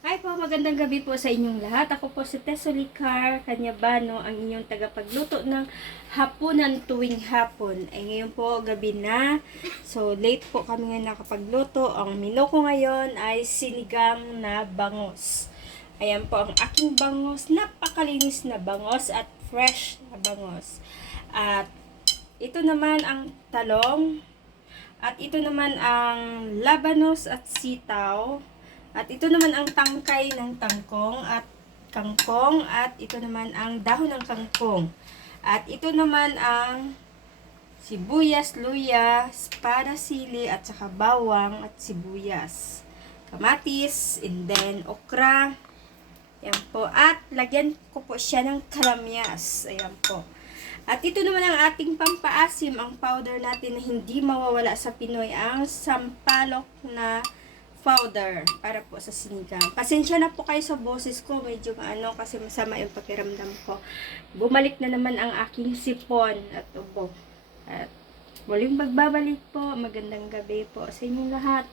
Hi po, magandang gabi po sa inyong lahat. Ako po si Tesolicar Kanyabano, ang inyong tagapagluto ng hapunan tuwing hapon. Ay ngayon po, gabi na. So, late po kami ngayon nakapagluto. Ang menu ko ngayon ay sinigang na bangos. Ayan po ang aking bangos. Napakalinis na bangos at fresh na bangos. At ito naman ang talong. At ito naman ang labanos at sitaw. At ito naman ang tangkay ng tangkong at kangkong. At ito naman ang dahon ng kangkong. At ito naman ang sibuyas, luya, para sili at saka bawang at sibuyas. Kamatis, and then okra. Ayan po. At lagyan ko po siya ng kalamyas. Ayan po. At ito naman ang ating pampaasim, ang powder natin na hindi mawawala sa Pinoy, ang sampalok na powder para po sa sinigang. Pasensya na po kayo sa boses ko, medyo kasi masama yung pakiramdam ko. Bumalik na naman ang aking sipon at ubo. At muling magbabalik po, magandang gabi po sa inyong lahat.